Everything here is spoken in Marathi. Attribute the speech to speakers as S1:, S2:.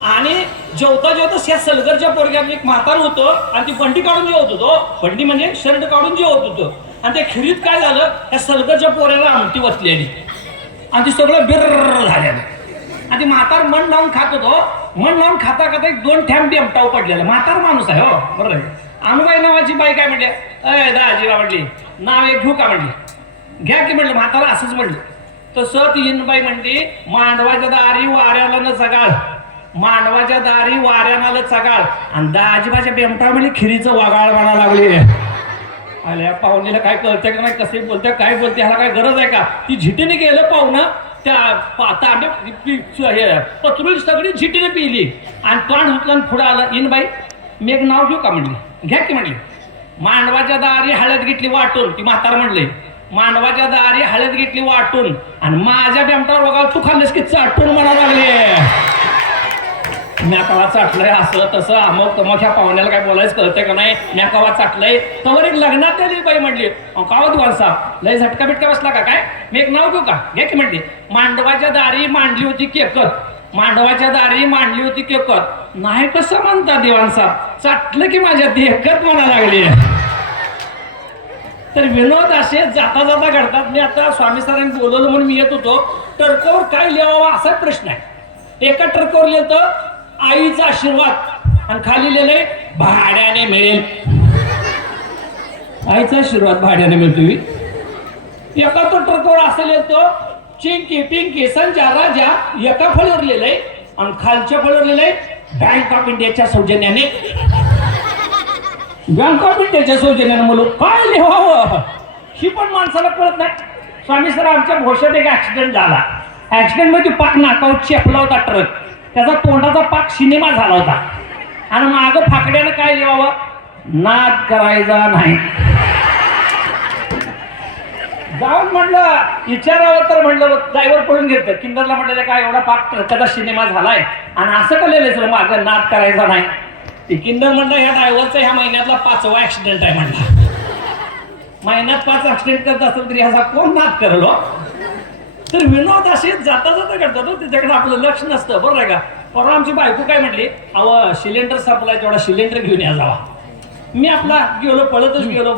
S1: आणि जेवता जेवता या सलगरच्या पोरग्यात एक म्हातार होतं आणि ती बंडी काढून जेवत होतो. बंडी म्हणजे शर्ट काढून जेवत होतं. आणि त्या खिरीत काय झालं? त्या सलगरच्या पोऱ्याला आमटी बसलेली आणि ती सगळं बिर्र झालेलं. आणि ती म्हातार मन लावून खात होतो. मन लावून खाता खाता एक दोन थॅंब बेमटाव पडलेला. म्हातार माणूस आहे हो बरोबर आहे. अनुबाई नावाची बाई काय म्हणली? अय दाजीबा म्हटली नाव एक घेऊ का म्हटली घ्या की म्हटलं म्हातारा असंच म्हटलं तसं ती इनबाई म्हणली मांडवाच्या दारी वाऱ्याला न जगाळ. मांडवाच्या दारी वाऱ्यानाला चगाळ. आणि दाजीबाच्या बेमटा म्हणजे खिरीचं वागाळ म्हणा लागली. आल्या पाहुणीला काय कळतंय का नाही? कसे बोलते काय बोलते ह्याला काय गरज आहे का? ती झिटीने गेलं पाहुणं. त्या तांबे पत्रुली सगळी झिटीने पिली. आणि तोंड हुतलं पुढं आलं इन बाई मी एक नाव घेऊ का? म्हणली. घ्या की म्हणली. मांडवाच्या दारी हळद घेतली वाटून ती म्हातार म्हणले. मांडवाच्या दारी हळद घेतली वाटून आणि माझ्या बेमटावर बघा तू खाल्लीस की चाटून म्हणा लागले. म्या कवा चाटलंय असं तसं अमोक तमोक ह्या पाहुण्याला काय बोलायचं कळतंय का नाही? म्या कवा चाटलंय. तवर एक लग्नात आली बाई म्हटली अहो, का हो लय झटका बिटका बसला का काय? मी एक नाव घेऊ का? घे की म्हटली मांडवाच्या दारी मांडली होती केकत. मांडवाच्या दारी मांडली होती केकत. नाही कसं म्हणता देवांसा? चाटलं की माझ्या देखत म्हणा लागली. तर विनोद असे जाता जाता घडतात. मी आता स्वामी सरांनी बोलवलं म्हणून मी येत होतो. टर्कवर काय लिहावा असा प्रश्न आहे. एका टर्कवर लिहितं आईचा आशीर्वाद. आणि खाली लिहिलंय भाड्याने मिळेल. आईचा आशीर्वाद भाड्याने मिळतो एका तो ट्रकवर असं लिहितो चिंकी पिंकी संजा राजा एका फळीवर लिहिलंय आणि खालच्या फळीवर लिहिलंय बँक ऑफ इंडियाच्या सौजन्याने. बँक ऑफ इंडियाच्या सौजन्याने म्हणून काय लिहावं? ही पण माणसाला कळत नाही. स्वामी सर आमच्या भोशात एक ऍक्सिडेंट झाला. ऍक्सिडेंटमध्ये पाक नाकावर चेपला होता ट्रक. त्याचा तोंडाचा पाक सिनेमा झाला होता. आणि मागं फाकड्यानं काय लिहावं? नाद करायचा नाही. जाऊन म्हणलं विचारावं तर म्हणलं ड्रायव्हर पळून घेतं किंदरला म्हटलं काय एवढा पाक त्याचा सिनेमा झालाय. आणि असं कळलेलं सर मागं नाद करायचा नाही. ती किंदर म्हणलं ह्या ड्रायव्हरचा ह्या महिन्यातला पाचवा ऍक्सिडेंट आहे म्हणला. महिन्यात पाच ऍक्सिडेंट करत असेल तरी ह्याचा कोण नाद करलो हो? तर विनोद असे जाता जाता करतात हो, त्याच्याकडे आपलं लक्ष नसतं बरोबर आहे का? परवा आमची बायको काय म्हटली? अहो सिलेंडर संपलाय तेवढा सिलेंडर घेऊन या जावा. मी आपला गेलो पळतच गेलो.